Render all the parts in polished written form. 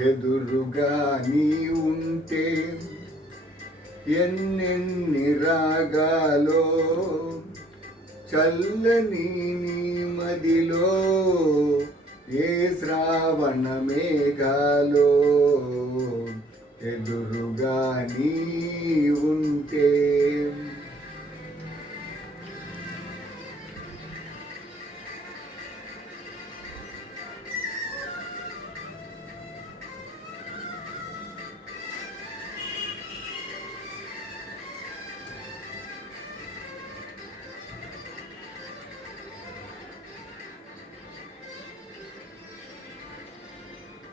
ఎదురుగా నీ ఉంటే ఎన్నెన్ని రాగాలో చల్లని నీ మదిలో ఏ శ్రావణ మేఘాలో ఎదురుగా నీ ఉంటే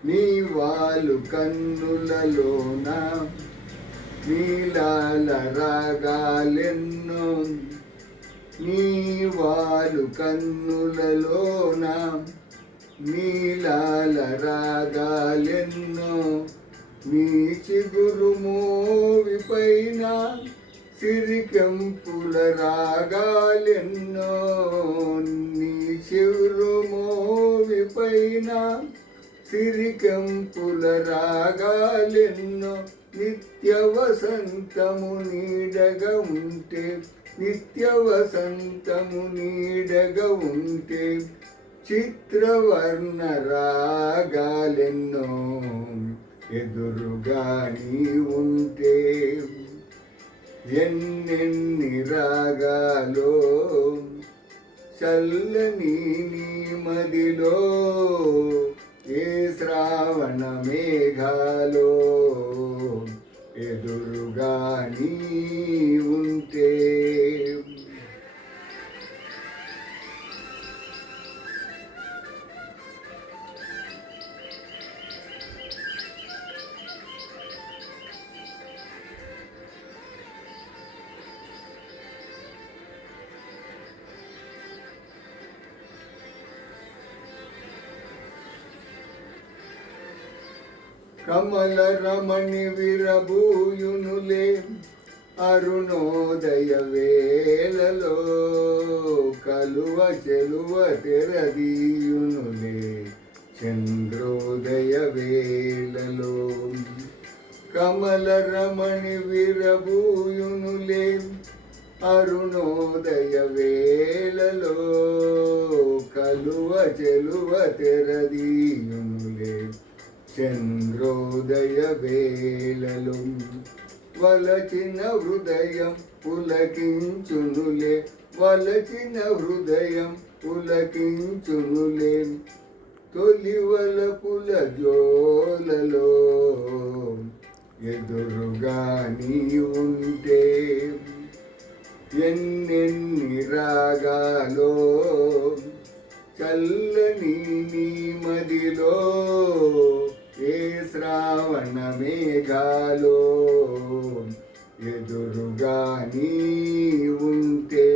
నీ వాలు కన్నులలోన నీలాల రాగాలెన్నో నీ వాలు కన్నులలోన నీలాల రాగాలెన్నో నీ చిగురు మోవిపైన సిరికెంపుల రాగాలెన్నో నీ చిగురు మోవిపైన సిరికెంపుల రాగాలెన్నో నిత్య వసంతము నీడగా ఉంటే నిత్య వసంతము నీడగా ఉంటే చిత్రవర్ణ రాగాలెన్నో ఎదురుగా నీ ఉంటే ఎన్నెన్ని రాగాలో చల్లని నీ మదిలో ఏ శ్రావణ మేఘాలో ఎదురుగా నీ ఉంటే కమల రమణి విరబూయునులే అరుణోదయ వేళలో కలువ చెలువ తెరదీయునులే చంద్రోదయ వేళలో కమల రమణి విరబూయునులే అరుణోదయ వేళలో కలువ చెలువ తెరదీయునులే చంద్రోదయ వేళలు వలచిన హృదయం పులకించునులే వలచిన హృదయం పులకించునులే తొలివల పుల జోలలో ఎదురుగా నీ ఉంటే ఎన్నెన్ని రాగాలో చల్లని నీ మదిలో ఏ శ్రావణ మేఘాలో ఎదురుగా నీ ఉంటే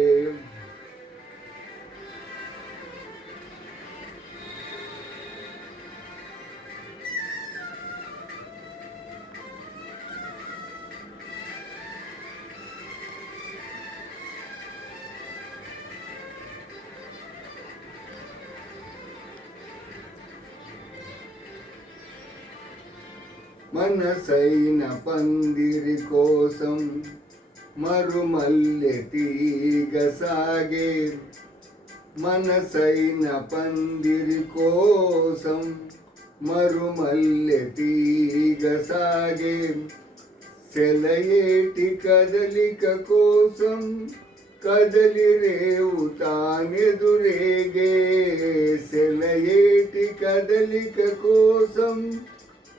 మనసైన పందిరి కోసం మరుమల్లె తీగ సాగే మనసైన పందిరి కోసం మరుమల్లె తీగ సాగే సెలయేటి కదలిక కోసం కదలి రేవు తానెదురేగే సెలయేటి కదలిక కోసం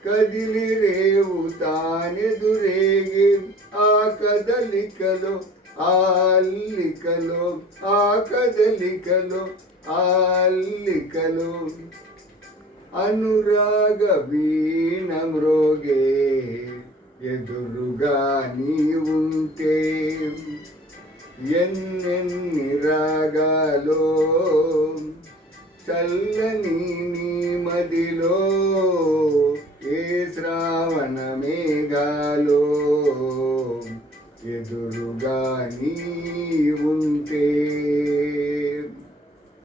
కదిలి రేవు తానెదురేగి ఆ కదలికలో అల్లికలో ఆ కదలికలో అల్లికలో అనురాగ వీణ మ్రోగే ఎదురుగా నీ ఉంటే ఎన్నెన్ని రాగాలో చల్లని నీ మదిలో ఏ శ్రావణ మేఘాలో ఎదురుగా నీ ఉంటే